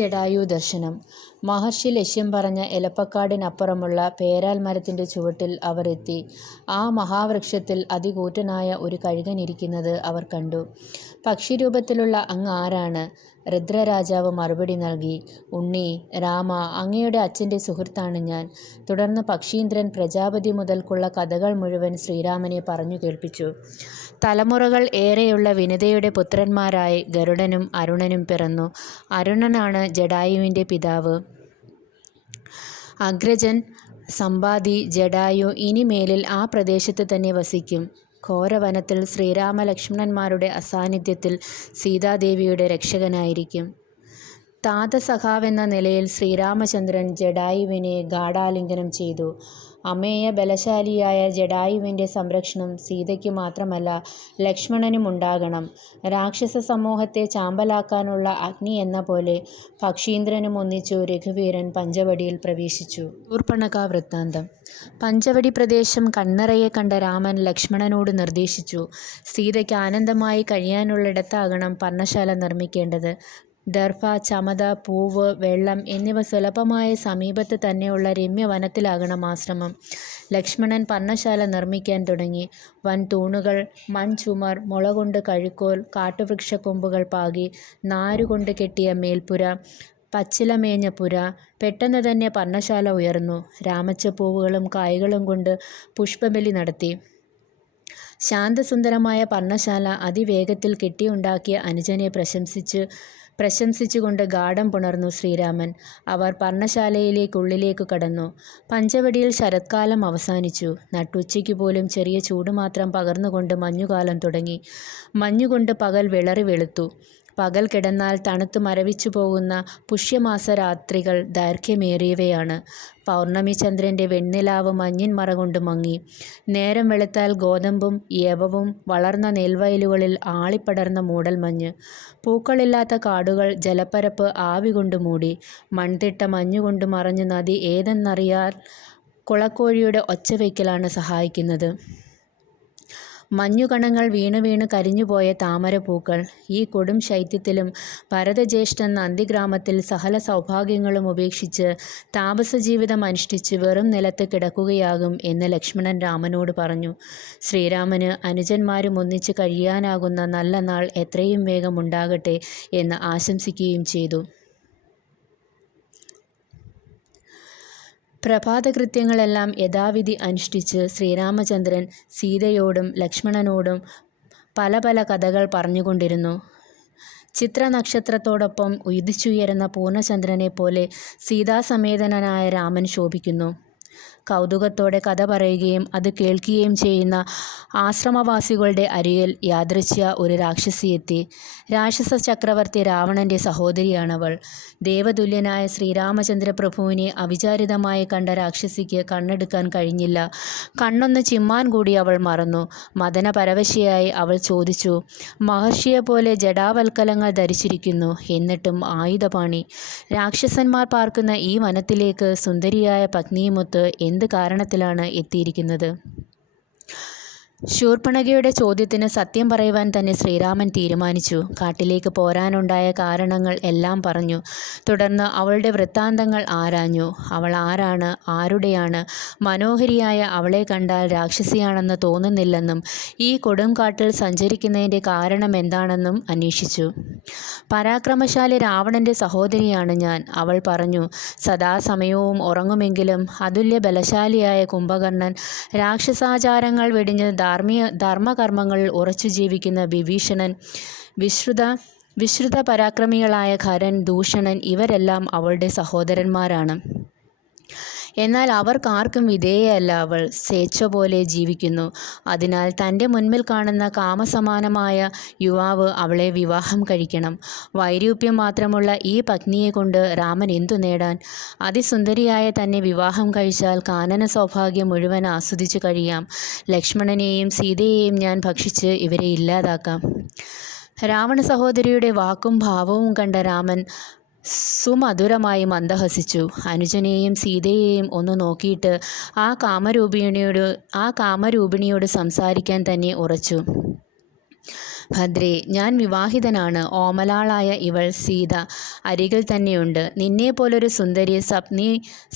ജടായു ദർശനം. മഹർഷി ലക്ഷ്യം പറഞ്ഞ എലപ്പക്കാടിനപ്പുറമുള്ള പേരാൽ മരത്തിൻ്റെ ചുവട്ടിൽ അവർ എത്തി. ആ മഹാവൃക്ഷത്തിൽ അതികൂറ്റനായ ഒരു കഴുകനിരിക്കുന്നത് അവർ കണ്ടു. പക്ഷിരൂപത്തിലുള്ള അങ്ങ് ആരാണ്? രുദ്രരാജാവ് മറുപടി നൽകി. ഉണ്ണി, രാമ, അങ്ങയുടെ അച്ഛൻ്റെ സുഹൃത്താണ് ഞാൻ. തുടർന്ന് പക്ഷീന്ദ്രൻ പ്രജാപതി മുതൽക്കുള്ള കഥകൾ മുഴുവൻ ശ്രീരാമനെ പറഞ്ഞു കേൾപ്പിച്ചു. തലമുറകൾ ഏറെയുള്ള വിനിതയുടെ പുത്രന്മാരായി ഗരുഡനും അരുണനും പിറന്നു. അരുണനാണ് ജടായുവിൻ്റെ പിതാവ്. അഗ്രജൻ സമ്പാതി ജടായു ഇനിമേലിൽ ആ പ്രദേശത്ത് തന്നെ വസിക്കും. ഘോരവനത്തിൽ ശ്രീരാമലക്ഷ്മണന്മാരുടെ അസാന്നിധ്യത്തിൽ സീതാദേവിയുടെ രക്ഷകനായിരിക്കും. താതസഖാവെന്ന നിലയിൽ ശ്രീരാമചന്ദ്രൻ ജടായുവിനെ ഗാഢാലിംഗനം ചെയ്തു. അമേയ ബലശാലിയായ ജടായുവിൻ്റെ സംരക്ഷണം സീതയ്ക്ക് മാത്രമല്ല ലക്ഷ്മണനും ഉണ്ടാകണം. രാക്ഷസ സമൂഹത്തെ ചാമ്പലാക്കാനുള്ള അഗ്നി എന്ന പോലെ പക്ഷീന്ദ്രനും ഒന്നിച്ചു രഘുവീരൻ പഞ്ചവടിയിൽ പ്രവേശിച്ചു. ശൂർപ്പണഖ വൃത്താന്തം. പഞ്ചവടി പ്രദേശം കണ്ണറയെ കണ്ട രാമൻ ലക്ഷ്മണനോട് നിർദ്ദേശിച്ചു. സീതയ്ക്ക് ആനന്ദമായി കഴിയാനുള്ളിടത്താകണം പർണശാല നിർമ്മിക്കേണ്ടത്. ദർഭ, ചമത, പൂവ്, വെള്ളം എന്നിവ സുലഭമായ സമീപത്ത് തന്നെയുള്ള രമ്യവനത്തിലാകണം ആശ്രമം. ലക്ഷ്മണൻ പർണശാല നിർമ്മിക്കാൻ തുടങ്ങി. വൻ തൂണുകൾ, മൺചുമർ, മുളകൊണ്ട് കഴുക്കോൽ, കാട്ടുവൃക്ഷക്കൊമ്പുകൾ പാകി നാരുകൊണ്ട് കെട്ടിയ മേൽപ്പുര, പച്ചിലമേഞ്ഞ പുര. പെട്ടെന്ന് തന്നെ പർണശാല ഉയർന്നു. രാമച്ചപ്പൂവുകളും കായ്കളും കൊണ്ട് പുഷ്പബലി നടത്തി. ശാന്തസുന്ദരമായ പർണശാല അതിവേഗത്തിൽ കെട്ടിയുണ്ടാക്കിയ അനുജനെ പ്രശംസിച്ചുകൊണ്ട് ഗാഢം പുണർന്നു ശ്രീരാമൻ. അവർ പർണശാലയിലേക്കുള്ളിലേക്കു കടന്നു. പഞ്ചവടിയിൽ ശരത്കാലം അവസാനിച്ചു. നട്ടുച്ചയ്ക്ക് പോലും ചെറിയ ചൂടുമാത്രം പകർന്നുകൊണ്ട് മഞ്ഞുകാലം തുടങ്ങി. മഞ്ഞുകൊണ്ട് പകൽ വിളറി വെളുത്തു. പകൽ കിടന്നാൽ തണുത്ത് മരവിച്ചു പോകുന്ന പുഷ്യമാസരാത്രികൾ ദൈർഘ്യമേറിയവയാണ്. പൗർണമി ചന്ദ്രൻ്റെ വെണ്ണിലാവ് മഞ്ഞിൻ മറകൊണ്ട് മങ്ങി. നേരം വെളുത്താൽ ഗോതമ്പും യവവും വളർന്ന നെൽവയലുകളിൽ ആളിപ്പടർന്ന മൂടൽമഞ്ഞ്. പൂക്കളില്ലാത്ത കാടുകൾ, ജലപ്പരപ്പ് ആവികൊണ്ട് മൂടി. മൺതിട്ട മഞ്ഞുകൊണ്ട് മറഞ്ഞ നദി ഏതെന്നറിയാൻ കുളക്കോഴിയുടെ ഒച്ചവെക്കലാണ് സഹായിക്കുന്നത്. മഞ്ഞുകണങ്ങൾ വീണ് വീണ് കരിഞ്ഞുപോയ താമരപ്പൂക്കൾ. ഈ കൊടും ശൈത്യത്തിലും ഭരതജ്യേഷ്ഠൻ നന്ദിഗ്രാമത്തിൽ സകല സൗഭാഗ്യങ്ങളും ഉപേക്ഷിച്ച് താപസജീവിതം അനുഷ്ഠിച്ച് വെറും നിലത്ത് കിടക്കുകയാകും എന്ന് ലക്ഷ്മണൻ രാമനോട് പറഞ്ഞു. ശ്രീരാമന് അനുജന്മാരും ഒന്നിച്ച് കഴിയാനാകുന്ന നല്ല നാൾ എത്രയും വേഗം ഉണ്ടാകട്ടെ എന്ന് ആശംസിക്കുകയും ചെയ്തു. പ്രഭാതകൃത്യങ്ങളെല്ലാം യഥാവിധി അനുഷ്ഠിച്ച് ശ്രീരാമചന്ദ്രൻ സീതയോടും ലക്ഷ്മണനോടും പല പല കഥകൾ പറഞ്ഞുകൊണ്ടിരുന്നു. ചിത്രനക്ഷത്രത്തോടൊപ്പം ഉദിച്ചുയരുന്ന പൂർണ്ണചന്ദ്രനെപ്പോലെ സീതാസമേതനായ രാമൻ ശോഭിക്കുന്നു. കൗതുകത്തോടെ കഥ പറയുകയും അത് കേൾക്കുകയും ചെയ്യുന്ന ആശ്രമവാസികളുടെ അരികിൽ യാദൃച്ഛ്യാ ഒരു രാക്ഷസി എത്തി. രാക്ഷസ ചക്രവർത്തി രാവണൻ്റെ സഹോദരിയാണവൾ. ദേവതുല്യനായ ശ്രീരാമചന്ദ്രപ്രഭുവിനെ അവിചാരിതമായി കണ്ട രാക്ഷസിക്ക് കണ്ണെടുക്കാൻ കഴിഞ്ഞില്ല. കണ്ണൊന്ന് ചിമ്മാൻ കൂടി അവൾ മറന്നു. മദനപരവശയായി അവൾ ചോദിച്ചു, മഹർഷിയെപ്പോലെ ജടാവൽക്കലങ്ങൾ ധരിച്ചിരിക്കുന്നു, എന്നിട്ടും ആയുധപാണി. രാക്ഷസന്മാർ പാർക്കുന്ന ഈ വനത്തിലേക്ക് സുന്ദരിയായ പത്നിയുമൊത്ത് എന്ത് കാരണത്തിലാണ് എത്തിയിരിക്കുന്നത്? ശൂർപ്പണഖയുടെ ചോദ്യത്തിന് സത്യം പറയുവാൻ തന്നെ ശ്രീരാമൻ തീരുമാനിച്ചു. കാട്ടിലേക്ക് പോരാനുണ്ടായ കാരണങ്ങൾ എല്ലാം പറഞ്ഞു. തുടർന്ന് അവളുടെ വൃത്താന്തങ്ങൾ ആരാഞ്ഞു. അവൾ ആരാണ്, ആരുടെയാണ്? മനോഹരിയായ അവളെ കണ്ടാൽ രാക്ഷസിയാണെന്ന് തോന്നുന്നില്ലെന്നും ഈ കൊടുംകാട്ടിൽ സഞ്ചരിക്കുന്നതിൻ്റെ കാരണം എന്താണെന്നും അന്വേഷിച്ചു. പരാക്രമശാലി രാവണൻ്റെ സഹോദരിയാണ് ഞാൻ, അവൾ പറഞ്ഞു. സദാസമയവും ഉറങ്ങുമെങ്കിലും അതുല്യ ബലശാലിയായ കുംഭകർണൻ, രാക്ഷസാചാരങ്ങൾ വെടിഞ്ഞ് ധർമ്മകർമ്മങ്ങളിൽ ഉറച്ചു ജീവിക്കുന്ന വിഭീഷണൻ, വിശ്രുത പരാക്രമികളായ ഖരൻ, ദൂഷണൻ ഇവരെല്ലാം അവളുടെ സഹോദരന്മാരാണ്. എന്നാൽ അവർക്കാർക്കും വിധേയയല്ല അവൾ. സ്വേച്ഛ പോലെ ജീവിക്കുന്നു. അതിനാൽ തൻ്റെ മുൻപിൽ കാണുന്ന കാമസമാനമായ യുവാവ് അവളെ വിവാഹം കഴിക്കണം. വൈരൂപ്യം മാത്രമുള്ള ഈ പത്നിയെ കൊണ്ട് രാമൻ എന്തു നേടാൻ? അതിസുന്ദരിയായ തന്നെ വിവാഹം കഴിച്ചാൽ കാനന സൗഭാഗ്യം മുഴുവൻ ആസ്വദിച്ചു കഴിയാം. ലക്ഷ്മണനെയും സീതയെയും ഞാൻ ഭക്ഷിച്ച് ഇവരെ ഇല്ലാതാക്കാം. രാവണ സഹോദരിയുടെ വാക്കും ഭാവവും കണ്ട രാമൻ സുമധുരമായി മന്ദഹസിച്ചു. അനുജനെയും സീതയെയും ഒന്ന് നോക്കിയിട്ട് ആ കാമരൂപിണിയോട് സംസാരിക്കാൻ തന്നെ ഉറച്ചു. ഭദ്രേ, ഞാൻ വിവാഹിതനാണ്. ഓമലാളായ ഇവൾ സീത അരികിൽ തന്നെയുണ്ട്. നിന്നെപ്പോലൊരു സുന്ദരി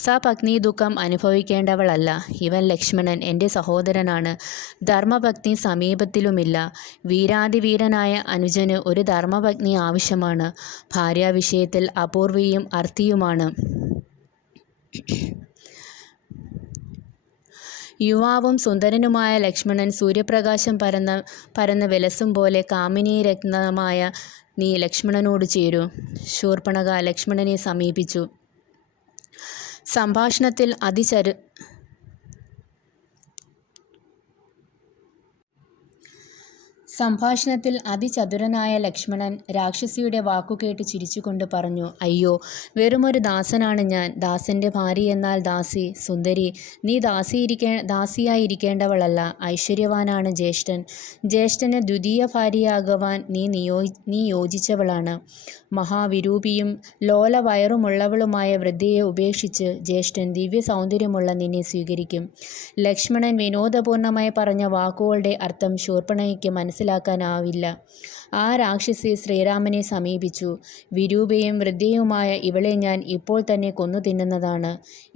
സപത്നി ദുഃഖം അനുഭവിക്കേണ്ടവളല്ല. ഇവൻ ലക്ഷ്മണൻ എൻ്റെ സഹോദരനാണ്. ധർമ്മപത്നി സമീപത്തിലുമില്ല. വീരാതിവീരനായ അനുജന് ഒരു ധർമ്മപത്നി ആവശ്യമാണ്. ഭാര്യാവിഷയത്തിൽ അപൂർവയും അർത്ഥിയുമാണ്. യുവാവും സുന്ദരനുമായ ലക്ഷ്മണൻ സൂര്യപ്രകാശം പരന്ന് വിലസും പോലെ കാമിനീരത്നമായ നീ ലക്ഷ്മണനോട് ചേരൂ. ശൂർപ്പണഖ ലക്ഷ്മണനെ സമീപിച്ചു. സംഭാഷണത്തിൽ അതിചതുരനായ ലക്ഷ്മണൻ രാക്ഷസിയുടെ വാക്കുകേട്ട് ചിരിച്ചുകൊണ്ട് പറഞ്ഞു, അയ്യോ, വെറുമൊരു ദാസനാണ് ഞാൻ. ദാസന്റെ ഭാര്യയെന്നാൽ ദാസി. സുന്ദരി, നീ ദാസിയായിരിക്കേണ്ടവളല്ല. ഐശ്വര്യവാനാണ് ജ്യേഷ്ഠൻ. ജ്യേഷ്ഠന് ദ്വിതീയ ഭാര്യയാകുവാൻ നീ യോജിച്ചവളാണ്. മഹാവിരൂപിയും ലോല വയറുമുള്ളവളുമായ വൃദ്ധയെ ഉപേക്ഷിച്ച് ജ്യേഷ്ഠൻ ദിവ്യ സൗന്ദര്യമുള്ള നിന്നെ സ്വീകരിക്കും. ലക്ഷ്മണൻ വിനോദപൂർണമായി പറഞ്ഞ വാക്കുകളുടെ അർത്ഥം ശൂർപ്പണഖയ്ക്ക് മനസ്സിലാക്കാനാവില്ല. ആ രാക്ഷസി ശ്രീരാമനെ സമീപിച്ചു. വിരൂപയും വൃദ്ധയുമായ ഇവളെ ഞാൻ ഇപ്പോൾ തന്നെ കൊന്നു തിന്നുന്നതാണ്.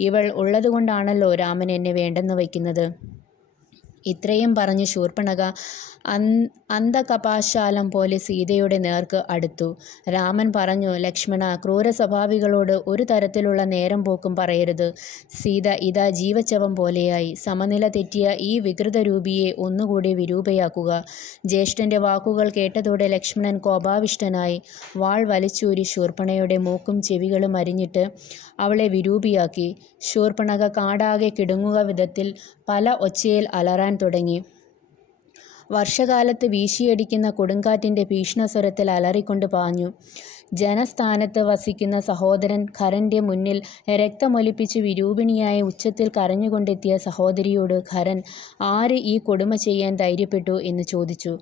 ഇവൾ ഉള്ളതുകൊണ്ടാണല്ലോ രാമൻ എന്നെ വേണ്ടെന്ന് വയ്ക്കുന്നത്. ഇത്രയും പറഞ്ഞ് ശൂർപ്പണഖ അന്ധകപാശാലം പോലെ സീതയുടെ നേർക്ക് അടുത്തു. രാമൻ പറഞ്ഞു, ലക്ഷ്മണ, ക്രൂരസ്വഭാവികളോട് ഒരു തരത്തിലുള്ള നേരം പോക്കും പറയരുത്. സീത ഇതാ ജീവച്ഛവം പോലെയായി. സമനില തെറ്റിയ ഈ വികൃതരൂപിയെ ഒന്നുകൂടി വിരൂപയാക്കുക. ജ്യേഷ്ഠന്റെ വാക്കുകൾ കേട്ടതോടെ ലക്ഷ്മണൻ കോപാവിഷ്ടനായി വാൾ വലിച്ചൂരി ശൂർപ്പണയുടെ മൂക്കും ചെവികളും അരിഞ്ഞിട്ട് അവളെ വിരൂപിയാക്കി. ശൂർപ്പണഖ കാടാകെ കിടുങ്ങുക വിധത്തിൽ പല ഒച്ചയിൽ അലറാൻ തുടങ്ങി. വർഷകാലത്ത് വീശിയടിക്കുന്ന കൊടുങ്കാറ്റിൻ്റെ ഭീഷണസ്വരത്തിൽ അലറിക്കൊണ്ട് പാഞ്ഞു. ജനസ്ഥാനത്ത് വസിക്കുന്ന സഹോദരൻ ഖരന്റെ മുന്നിൽ രക്തമൊലിപ്പിച്ച് വിരൂപിണിയായി ഉച്ചത്തിൽ കരഞ്ഞുകൊണ്ടെത്തിയ സഹോദരിയോട് ഖരൻ ആര് ഈ കൊടുമ ചെയ്യാൻ ധൈര്യപ്പെട്ടു എന്ന് ചോദിച്ചു.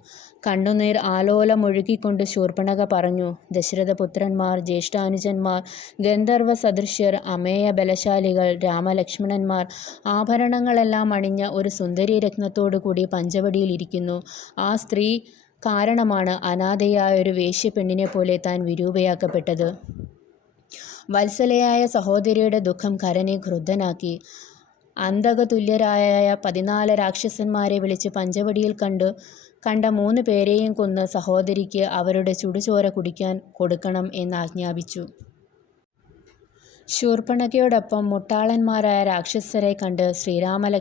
കണ്ണുനീർ ആലോലമൊഴുകിക്കൊണ്ട് ശൂർപ്പണഖ പറഞ്ഞു, ദശരഥപുത്രന്മാർ, ജ്യേഷ്ഠാനുജന്മാർ, ഗന്ധർവ സദൃശ്യർ, അമേയ ബലശാലികൾ, രാമലക്ഷ്മണന്മാർ, ആഭരണങ്ങളെല്ലാം അണിഞ്ഞ ഒരു സുന്ദരി രത്നത്തോടു കൂടി പഞ്ചവടിയിൽ ഇരിക്കുന്നു. ആ സ്ത്രീ കാരണമാണ് അനാഥയായൊരു വേശ്യപ്പെണ്ണിനെ പോലെ താൻ വിരൂപയാക്കപ്പെട്ടത്. വത്സലയായ സഹോദരിയുടെ ദുഃഖം ഖരനെ ക്രുദ്ധനാക്കി. അന്ധകതുല്യരായ 14 രാക്ഷസന്മാരെ വിളിച്ച് പഞ്ചവടിയിൽ കണ്ട 3 പേരെയും കൊന്ന് സഹോദരിക്ക് അവരുടെ ചുടുചോര കുടിക്കാൻ കൊടുക്കണം എന്ന് ആജ്ഞാപിച്ചു. ശൂർപ്പണഖയോടൊപ്പം മുട്ടാളന്മാരായ രാക്ഷസരെ കണ്ട് ശ്രീരാമൻ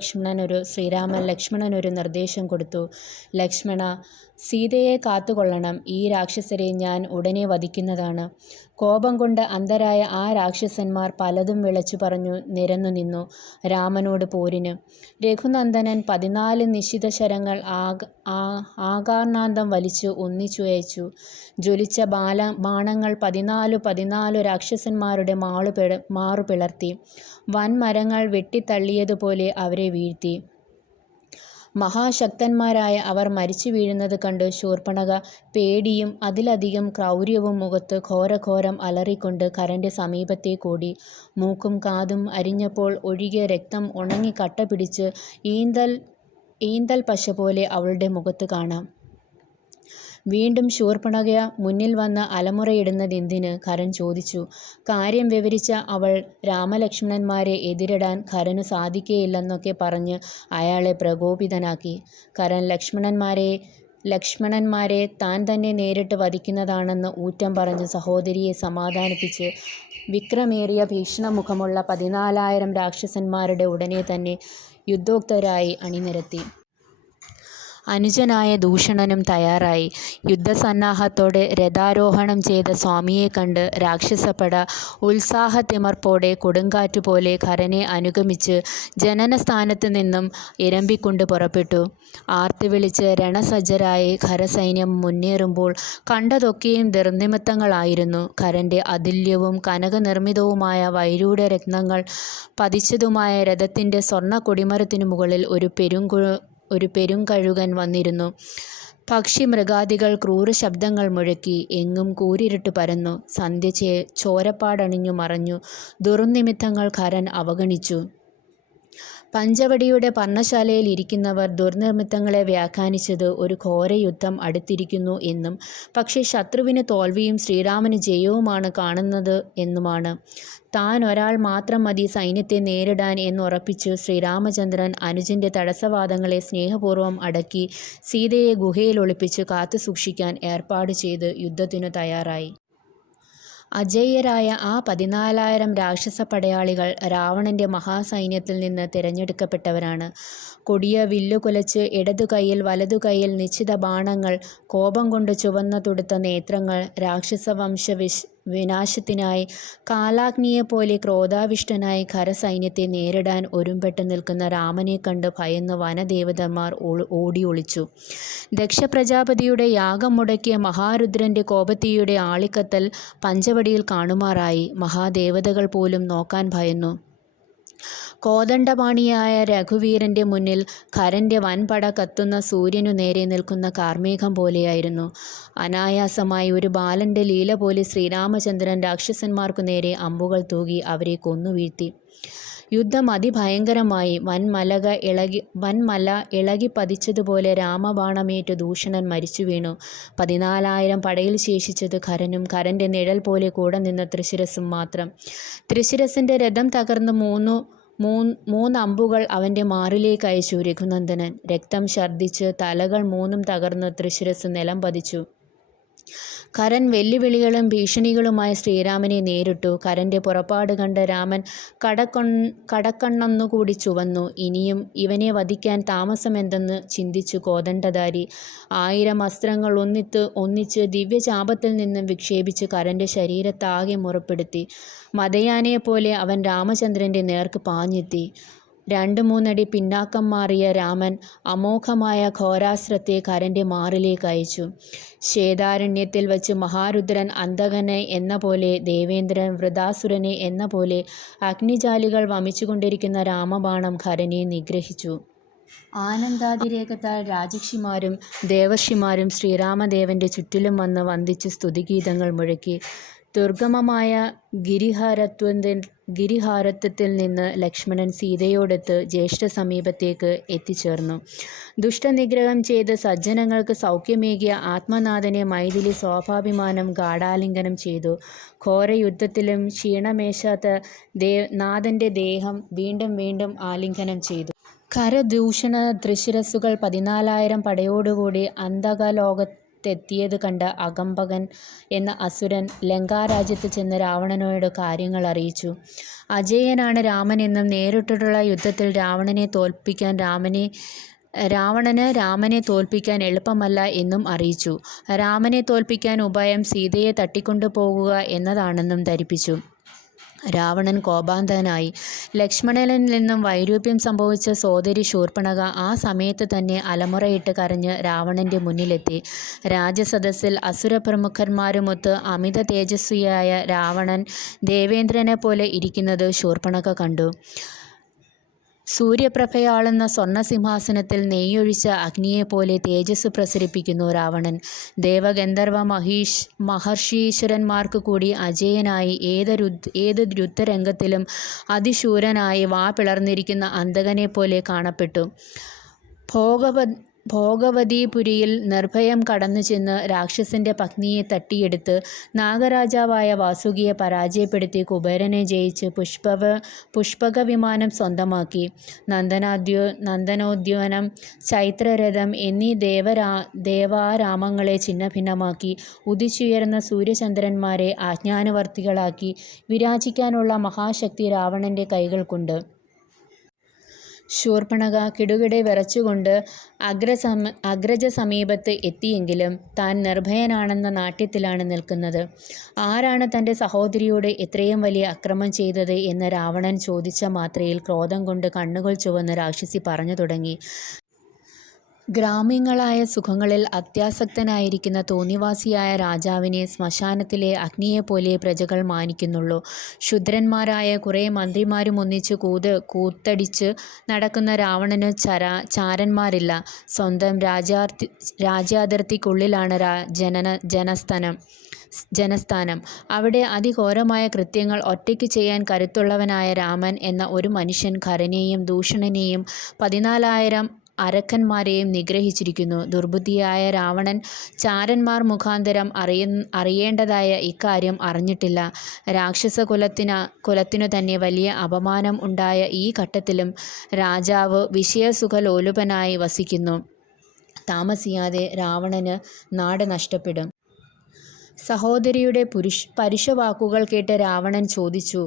ലക്ഷ്മണനൊരു നിർദ്ദേശം കൊടുത്തു. ലക്ഷ്മണ, സീതയെ കാത്തുകൊള്ളണം. ഈ രാക്ഷസരെ ഞാൻ ഉടനെ വധിക്കുന്നതാണ്. കോപം കൊണ്ട് അന്ധരായ ആ രാക്ഷസന്മാർ പലതും വിളിച്ചു പറഞ്ഞു നിരന്നു നിന്നു രാമനോട് പോരിന്. രഘുനന്ദനൻ 14 നിശ്ചിത ശരങ്ങൾ ആകാർണാന്തം വലിച്ചു ഒന്നിച്ചുയച്ചു. ജ്വലിച്ച ബാണങ്ങൾ 14 രാക്ഷസന്മാരുടെ മാറുപിളർത്തി. വൻമരങ്ങൾ വെട്ടിത്തള്ളിയതുപോലെ അവരെ വീഴ്ത്തി. മഹാശക്തന്മാരായ അവർ മരിച്ചു വീഴുന്നത് കണ്ട് ശൂർപ്പണഖ പേടിയും അതിലധികം ക്രൗര്യവും മുഖത്ത് ഘോരഘോരം അലറിക്കൊണ്ട് ഖരന്റെ സമീപത്തേക്കോടി. മൂക്കും കാതും അരിഞ്ഞപ്പോൾ ഒഴുകിയ രക്തം ഉണങ്ങി കട്ട പിടിച്ച് ഈന്തൽ പശ പോലെ അവളുടെ മുഖത്ത് കാണാം. വീണ്ടും ശൂർപ്പണഖ മുന്നിൽ വന്ന് അലമുറയിടുന്നതെന്തിന്? ഖരൻ ചോദിച്ചു. കാര്യം വിവരിച്ച അവൾ രാമലക്ഷ്മണന്മാരെ എതിരിടാൻ ഖരനു സാധിക്കുകയില്ലെന്നൊക്കെ പറഞ്ഞ് അയാളെ പ്രകോപിതനാക്കി. ഖരൻ ലക്ഷ്മണന്മാരെ താൻ തന്നെ നേരിട്ട് വധിക്കുന്നതാണെന്ന് ഊറ്റം പറഞ്ഞ് സഹോദരിയെ സമാധാനിപ്പിച്ച് വിക്രമേറിയ ഭീഷണമുഖമുള്ള 14,000 രാക്ഷസന്മാരുടെ ഉടനെ തന്നെ യുദ്ധോക്തരായി അണിനിരത്തി. അനുജനായ ദൂഷണനും തയ്യാറായി. യുദ്ധസന്നാഹത്തോടെ രഥാരോഹണം ചെയ്ത സ്വാമിയെ കണ്ട് രാക്ഷസപ്പട ഉത്സാഹത്തിമർപ്പോടെ കൊടുങ്കാറ്റുപോലെ ഖരനെ അനുഗമിച്ച് ജനനസ്ഥാനത്ത് നിന്നും ഇരമ്പിക്കൊണ്ട് പുറപ്പെട്ടു. ആർത്തുവിളിച്ച് രണസജ്ജരായി ഖരസൈന്യം മുന്നേറുമ്പോൾ കണ്ടതൊക്കെയും ദുർനിമിത്തങ്ങളായിരുന്നു. ഖരന്റെ അതുല്യവും കനകനിർമ്മിതവുമായ വൈഡൂര്യരത്നങ്ങൾ പതിച്ചതുമായ രഥത്തിന്റെ സ്വർണ്ണ കൊടിമരത്തിനു മുകളിൽ ഒരു പെരുങ്കഴുകൻ വന്നിരുന്നു. പക്ഷിമൃഗാദികൾ ക്രൂരശബ്ദങ്ങൾ മുഴക്കി. എങ്ങും കൂരിരുട്ട് പരന്നു. സന്ധ്യ ചോരപ്പാടണിഞ്ഞു മറഞ്ഞു. ദുർനിമിത്തങ്ങൾ ഖരൻ അവഗണിച്ചു. പഞ്ചവടിയുടെ പർണശാലയിൽ ഇരിക്കുന്നവർ ദുർനിമിത്തങ്ങളെ വ്യാഖ്യാനിച്ചത് ഒരു ഘോരയുദ്ധം അടുത്തിരിക്കുന്നു എന്നും പക്ഷേ ശത്രുവിന് തോൽവിയും ശ്രീരാമന് ജയവുമാണ് കാണുന്നത് എന്നുമാണ്. താൻ ഒരാൾ മാത്രം മതി സൈന്യത്തെ നേരിടാൻ എന്നുറപ്പിച്ചു ശ്രീരാമചന്ദ്രൻ അനുജന്റെ തടസ്സവാദങ്ങളെ സ്നേഹപൂർവ്വം അടക്കി സീതയെ ഗുഹയിൽ ഒളിപ്പിച്ച് കാത്തുസൂക്ഷിക്കാൻ ഏർപ്പാട് ചെയ്ത് യുദ്ധത്തിനു തയ്യാറായി. അജേയരായ ആ 14,000 രാക്ഷസ പടയാളികൾ രാവണന്റെ മഹാസൈന്യത്തിൽ നിന്ന് തിരഞ്ഞെടുക്കപ്പെട്ടവരാണ്. കൊടിയ വില്ലുകുലച്ച് ഇടതുകൈയിൽ വലതുകൈയിൽ നിശ്ചിത ബാണങ്ങൾ, കോപം കൊണ്ട് ചുവന്ന തുടുത്ത നേത്രങ്ങൾ, രാക്ഷസവംശ വിനാശത്തിനായി കാലാഗ്നിയെപ്പോലെ ക്രോധാവിഷ്ടനായി ഖരസൈന്യത്തെ നേരിടാൻ ഒരുമ്പെട്ട് നിൽക്കുന്ന രാമനെ കണ്ട് ഭയന്ന് വനദേവതന്മാർ ഓടി ഒളിച്ചു. ദക്ഷ പ്രജാപതിയുടെ യാഗം മുടക്കിയ മഹാരുദ്രന്റെ കോപത്തീയുടെ ആളിക്കത്തൽ പഞ്ചവടിയിൽ കാണുമാറായി. മഹാദേവതകൾ പോലും നോക്കാൻ ഭയന്നു. കോദണ്ഡപാണിയായ രഘുവീരന്റെ മുന്നിൽ ഖരന്റെ വൻപട കത്തുന്ന സൂര്യനു നേരെ നിൽക്കുന്ന കാർമേഘം പോലെയായിരുന്നു. അനായാസമായി ഒരു ബാലന്റെ ലീല പോലെ ശ്രീരാമചന്ദ്രൻ രാക്ഷസന്മാർക്കു നേരെ അമ്പുകൾ തൂകി അവരെ കൊന്നുവീഴ്ത്തി. യുദ്ധം അതിഭയങ്കരമായി. വൻമല ഇളകി പതിച്ചതുപോലെ രാമബാണമേറ്റ് ദൂഷണൻ മരിച്ചു വീണു. 14,000 പടയിൽ ശേഷിച്ചത് ഖരനും ഖരന്റെ നിഴൽ പോലെ കൂടെ നിന്ന തൃശിരസും മാത്രം. തൃശിരസിന്റെ രഥം തകർന്ന് മൂന്നമ്പുകൾ അവന്റെ മാറിലേക്ക് അയച്ചു രഘുനന്ദനൻ. രക്തം ഛർദ്ദിച്ച് തലകൾ മൂന്നും തകർന്ന് തൃശിരസ് നിലം പതിച്ചു. ഖരൻ വെല്ലുവിളികളും ഭീഷണികളുമായി ശ്രീരാമനെ നേരിട്ടു. ഖരന്റെ പുറപ്പാട് കണ്ട് രാമൻ കടക്കണ്ണൊന്നുകൂടി ചുവന്നു. ഇനിയും ഇവനെ വധിക്കാൻ താമസമെന്തെന്ന് ചിന്തിച്ചു കോദണ്ഡധാരി. 1000 അസ്ത്രങ്ങൾ ഒന്നിച്ച് ദിവ്യചാപത്തിൽ നിന്നും വിക്ഷേപിച്ച് ഖരന്റെ ശരീരത്താകെ മുറപ്പെടുത്തി. മദയാനെപ്പോലെ അവൻ രാമചന്ദ്രന്റെ നേർക്ക് പാഞ്ഞെത്തി. 2-3 അടി പിന്നാക്കം മാറിയ രാമൻ അമോഘമായ ഘോരാസ്ത്രത്തെ ഖരന്റെ മാറിലേക്ക് അയച്ചു. ശ്വേതാരണ്യത്തിൽ വച്ച് മഹാരുദ്രൻ അന്തകനെ എന്ന പോലെ, ദേവേന്ദ്രൻ വൃതാസുരനെ എന്ന പോലെ അഗ്നിജാലികൾ വമിച്ചുകൊണ്ടിരിക്കുന്ന രാമബാണം ഖരനെ നിഗ്രഹിച്ചു. ആനന്ദാതിരേകത്താൽ രാജർഷിമാരും ദേവർഷിമാരും ശ്രീരാമദേവന്റെ ചുറ്റിലും വന്ന് വന്ദിച്ച് സ്തുതിഗീതങ്ങൾ മുഴക്കി. ദുർഗമമായ ഗിരിഹാരത്വത്തിൽ നിന്ന് ലക്ഷ്മണൻ സീതയോടൊത്ത് ജ്യേഷ്ഠ സമീപത്തേക്ക് എത്തിച്ചേർന്നു. ദുഷ്ടനിഗ്രഹം ചെയ്ത് സജ്ജനങ്ങൾക്ക് സൗഖ്യമേകിയ ആത്മനാഥനെ മൈഥിലി സ്വാഭാഭിമാനം ഗാഢാലിംഗനം ചെയ്തു. ഘോരയുദ്ധത്തിലും ക്ഷീണമേശാത്ത നാഥന്റെ ദേഹം വീണ്ടും വീണ്ടും ആലിംഗനം ചെയ്തു. ഖരദൂഷണ തൃശിരസ്സുകൾ 14,000 പടയോടുകൂടി അന്തകലോകത്തെത്തിയത് കണ്ട അകമ്പകൻ എന്ന അസുരൻ ലങ്കാരാജ്യത്ത് ചെന്ന് രാവണനോട് കാര്യങ്ങൾ അറിയിച്ചു. അജേയനാണ് രാമനെന്നും നേരിട്ടുള്ള യുദ്ധത്തിൽ രാമനെ തോൽപ്പിക്കാൻ എളുപ്പമല്ല എന്നും അറിയിച്ചു. രാമനെ തോൽപ്പിക്കാൻ ഉപായം സീതയെ തട്ടിക്കൊണ്ടു പോകുക എന്നതാണെന്നും ധരിപ്പിച്ചു. രാവണൻ കോപാന്തനായി. ലക്ഷ്മണനിൽ നിന്നും വൈരൂപ്യം സംഭവിച്ച സോദരി ശൂർപ്പണഖ ആ സമയത്ത് തന്നെ അലമുറയിട്ട് കരഞ്ഞ് രാവണന്റെ മുന്നിലെത്തി. രാജസദസ്സിൽ അസുരപ്രമുഖന്മാരുമൊത്ത് അമിത തേജസ്വിയായ രാവണൻ ദേവേന്ദ്രനെപ്പോലെ ഇരിക്കുന്നത് ശൂർപ്പണഖ കണ്ടു. സൂര്യപ്രഭയാളുന്ന സ്വർണസിംഹാസനത്തിൽ നെയ്യൊഴിച്ച അഗ്നിയെപ്പോലെ തേജസ് പ്രസരിപ്പിക്കുന്നു രാവണൻ. ദേവഗന്ധർവ മഹർഷീശ്വരന്മാർക്ക് കൂടി അജേയനായി ഏത് യുദ്ധരംഗത്തിലും അതിശൂരനായി വാ പിളർന്നിരിക്കുന്ന അന്തകനെപ്പോലെ കാണപ്പെട്ടു. ഭോഗവതിപുരിയിൽ നിർഭയം കടന്നു ചെന്ന് രാക്ഷസന്റെ പത്നിയെ തട്ടിയെടുത്ത് നാഗരാജാവായ വാസുകിയെ പരാജയപ്പെടുത്തി കുബേരനെ ജയിച്ച് പുഷ്പക വിമാനം സ്വന്തമാക്കി. നന്ദനോദ്യാനം, ചൈത്രരഥം എന്നീ ദേവാരാമങ്ങളെ ഛിന്നഭിന്നമാക്കി ഉദിച്ചുയർന്ന സൂര്യചന്ദ്രന്മാരെ ആജ്ഞാനുവർത്തികളാക്കി വിരാജിക്കാനുള്ള മഹാശക്തി രാവണന്റെ കൈകൾക്കുണ്ട്. ശൂർപ്പണഖ കിടുകിടെ വിറച്ചുകൊണ്ട് അഗ്രജസമീപത്ത് എത്തിയെങ്കിലും താൻ നിർഭയനാണെന്ന നാട്യത്തിലാണ് നിൽക്കുന്നത്. ആരാണ് തൻ്റെ സഹോദരിയോട് ഇത്രയും വലിയ അക്രമം ചെയ്തത് എന്ന് രാവണൻ ചോദിച്ച മാത്രയിൽ ക്രോധം കൊണ്ട് കണ്ണുകൾ ചുവന്ന് രാക്ഷസി പറഞ്ഞു തുടങ്ങി. ഗ്രാമ്യങ്ങളായ സുഖങ്ങളിൽ അത്യാസക്തനായിരിക്കുന്ന തോന്നിവാസിയായ രാജാവിനെ ശ്മശാനത്തിലെ അഗ്നിയെപ്പോലെ പ്രജകൾ മാനിക്കുന്നുള്ളൂ. ക്ഷുദ്രന്മാരായ കുറേ മന്ത്രിമാരും ഒന്നിച്ച് കൂത്തടിച്ച് നടക്കുന്ന രാവണന് ചാരന്മാരില്ല. സ്വന്തം രാജ്യാതിർത്തിക്കുള്ളിലാണ് ജനസ്ഥനം. ജനസ്ഥാനം. അവിടെ അതിഘോരമായ കൃത്യങ്ങൾ ഒറ്റയ്ക്ക് ചെയ്യാൻ കരുത്തുള്ളവനായ രാമൻ എന്ന ഒരു മനുഷ്യൻ ഖരനെയും ദൂഷണനെയും 14,000 അരക്കന്മാരെയും നിഗ്രഹിച്ചിരിക്കുന്നു. ദുർബുദ്ധിയായ രാവണൻ ചാരന്മാർ മുഖാന്തരം അറിയേണ്ടതായ ഇക്കാര്യം അറിഞ്ഞിട്ടില്ല. കുലത്തിനു തന്നെ വലിയ അപമാനം ഉണ്ടായ ഈ ഘട്ടത്തിലും രാജാവ് വിഷയസുഖലോലുപനായി വസിക്കുന്നു. താമസിയാതെ രാവണന് നാട് നഷ്ടപ്പെടും. സഹോദരിയുടെ പരുഷവാക്കുകൾ കേട്ട് രാവണൻ ചോദിച്ചു,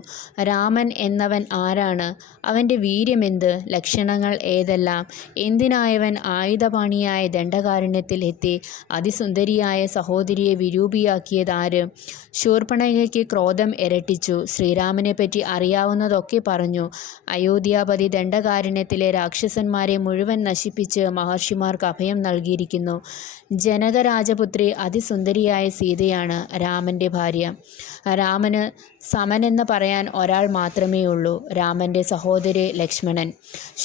രാമൻ എന്നവൻ ആരാണ്? അവൻ്റെ വീര്യമെന്ത്? ലക്ഷണങ്ങൾ ഏതെല്ലാം? എന്തിനായവൻ ആയുധപാണിയായ ദണ്ഡകാരണ്യത്തിൽ എത്തി അതിസുന്ദരിയായ സഹോദരിയെ വിരൂപിയാക്കിയതാര്? ശൂർപ്പണഖയ്ക്ക് ക്രോധം ഇരട്ടിച്ചു. ശ്രീരാമനെപ്പറ്റി അറിയാവുന്നതൊക്കെ പറഞ്ഞു. അയോധ്യാപതി ദണ്ഡകാരണ്യത്തിലെ രാക്ഷസന്മാരെ മുഴുവൻ നശിപ്പിച്ച് മഹർഷിമാർക്ക് അഭയം നൽകിയിരിക്കുന്നു. ജനകരാജപുത്രി അതിസുന്ദരിയായ സീതയാണ് രാമൻ്റെ ഭാര്യ. രാമന് സമനെന്ന് പറയാൻ ഒരാൾ മാത്രമേ ഉള്ളൂ, രാമൻ്റെ സഹോദരി ലക്ഷ്മണൻ.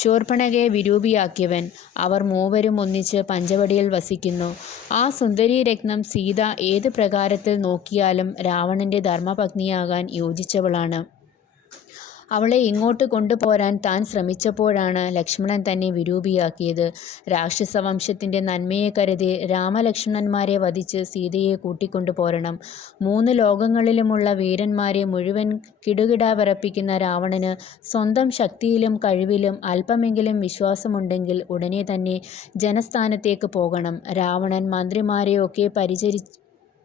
ശൂർപ്പണഖയെ വിരൂപിയാക്കിയവൻ. അവർ മൂവരും ഒന്നിച്ച് പഞ്ചവടിയിൽ വസിക്കുന്നു. ആ സുന്ദരീരത്നം സീത ഏത് പ്രകാരത്തിൽ നോക്കിയാലും രാവണൻ്റെ ധർമ്മപത്നിയാകാൻ യോജിച്ചവളാണ്. അവളെ ഇങ്ങോട്ട് കൊണ്ടുപോരാൻ താൻ ശ്രമിച്ചപ്പോഴാണ് ലക്ഷ്മണൻ തന്നെ വിരൂപിയാക്കിയത്. രാക്ഷസവംശത്തിൻ്റെ നന്മയെ കരുതി രാമലക്ഷ്മണന്മാരെ വധിച്ച് സീതയെ കൂട്ടിക്കൊണ്ടു പോരണം. 3 ലോകങ്ങളിലുമുള്ള വീരന്മാരെ മുഴുവൻ കിടുകിട വിറപ്പിക്കുന്ന രാവണന് സ്വന്തം ശക്തിയിലും കഴിവിലും അല്പമെങ്കിലും വിശ്വാസമുണ്ടെങ്കിൽ ഉടനെ തന്നെ ജനസ്ഥാനത്തേക്ക് പോകണം. രാവണൻ മന്ത്രിമാരെയൊക്കെ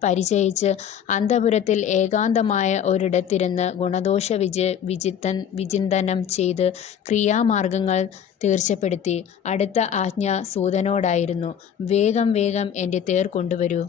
പരിചയിച്ച് അന്തഃപുരത്തിൽ ഏകാന്തമായ ഒരിടത്തിരുന്ന് ഗുണദോഷ വിചിന്തനം ചെയ്ത് ക്രിയാമാർഗങ്ങൾ തീർച്ചപ്പെടുത്തി. അടുത്ത ആജ്ഞ സൂതനോടായിരുന്നു. വേഗം വേഗം എൻ്റെ തേർ കൊണ്ടുവരൂ.